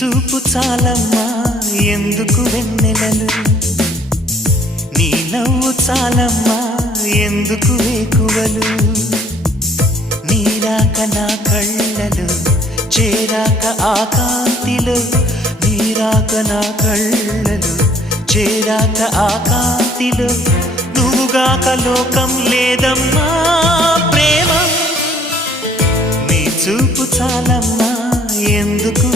చూపు చాలమ్మా ఎందుకు వెన్నెలలు, నీ నవ్వు చాలమ్మా ఎందుకు వేకువలు, నీరాక నా కళ్ళలు చేరాక ఆ కాంతిలో, నీరాక నా కళ్ళలు చేరాక ఆ కాంతిలో, నువ్వుగాక లోకం లేదమ్మా ప్రేమ, నీ చూపు చాలమ్మా ఎందుకు